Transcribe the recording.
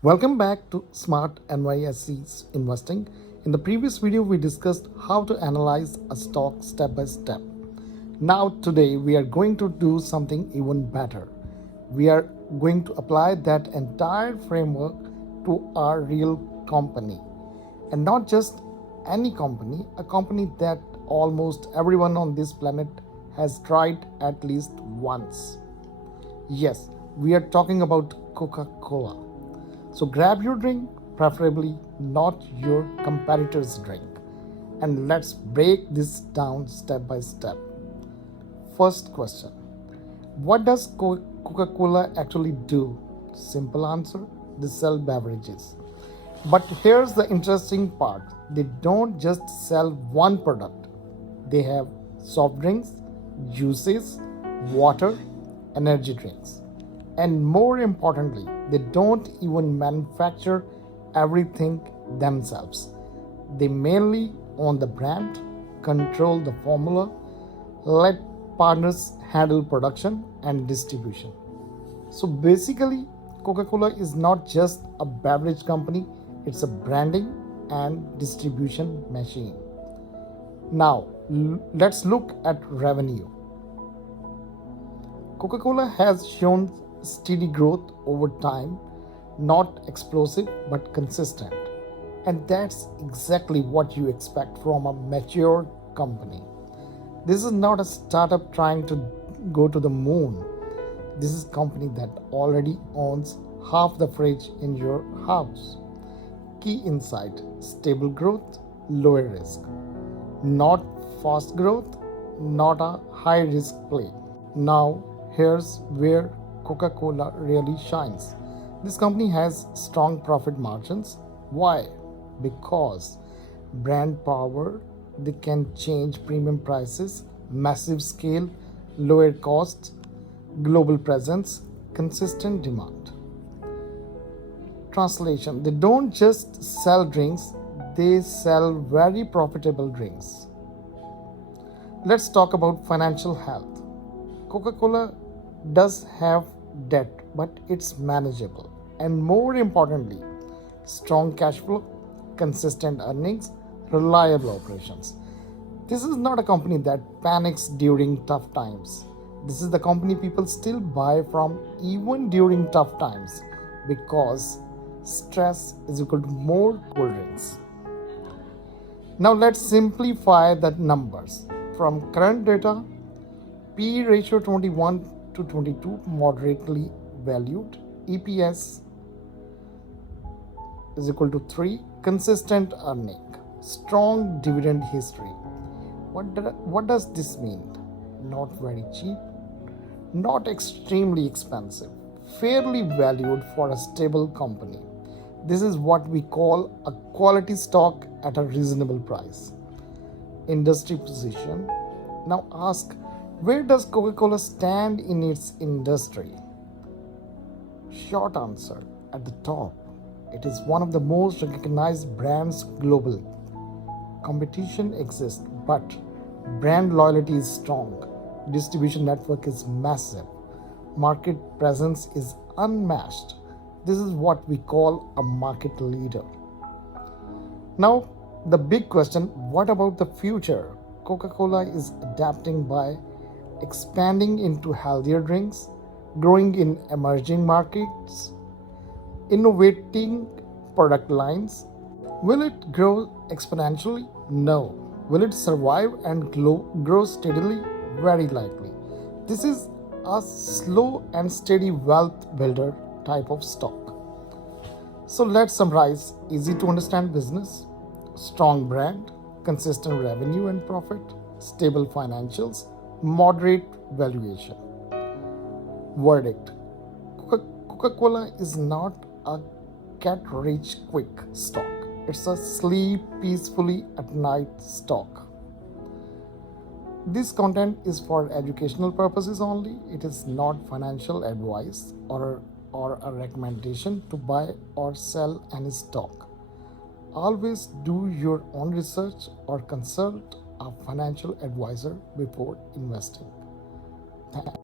Welcome back to Smart NYSE Investing. In the previous video, we discussed how to analyze a stock step by step. Now, today, we are going to do something even better. We are going to apply that entire framework to our real company. And not just any company, a company that almost everyone on this planet has tried at least once. Yes, we are talking about Coca-Cola. So grab your drink, preferably not your competitor's drink, and let's break this down step by step. First question: what does Coca-Cola actually do? Simple answer: they sell beverages. But here's the interesting part: they don't just sell one product, they have soft drinks, juices, water, energy drinks. And more importantly, they don't even manufacture everything themselves. They mainly own the brand, control the formula, let partners handle production and distribution. So basically, Coca-Cola is not just a beverage company, it's a branding and distribution machine. Now, let's look at revenue. Coca-Cola has shown steady growth over time, not explosive but consistent. And that's exactly what you expect from a mature company. This is not a startup trying to go to the moon. This is a company that already owns half the fridge in your house. Key insight: stable growth, lower risk. Not fast growth, not a high risk play. Now, here's where Coca-Cola really shines. This company has strong profit margins. Why? Because brand power, they can change premium prices, massive scale, lower costs, global presence, consistent demand. Translation: they don't just sell drinks, they sell very profitable drinks. Let's talk about financial health. Coca-Cola does have debt, but it's manageable. And more importantly, strong cash flow, consistent earnings, reliable operations. This is not a company that panics during tough times. This is the company people still buy from even during tough times because stress is equal to more cold drinks. Now let's simplify the numbers. From current data, P/E ratio 21 to 22, moderately valued. EPS is equal to 3, consistent earning, strong dividend history. What does this mean? Not very cheap, not extremely expensive, fairly valued for a stable company. This is what we call a quality stock at a reasonable price. Industry position. Now ask, where does Coca-Cola stand in its industry? Short answer: at the top. It is one of the most recognized brands globally. Competition exists, but brand loyalty is strong. Distribution network is massive. Market presence is unmatched. This is what we call a market leader. Now, the big question: what about the future? Coca-Cola is adapting by expanding into healthier drinks, growing in emerging markets, innovating product lines. Will it grow exponentially? No. Will it survive and grow steadily? Very likely. This is a slow and steady wealth builder type of stock. So let's summarize: easy to understand business, strong brand, consistent revenue and profit, stable financials, moderate valuation. Verdict: Coca-Cola is not a get rich quick stock. It's a sleep peacefully at night stock. This content is for educational purposes only. It is not financial advice or a recommendation to buy or sell any stock. Always do your own research or consult a financial advisor before investing.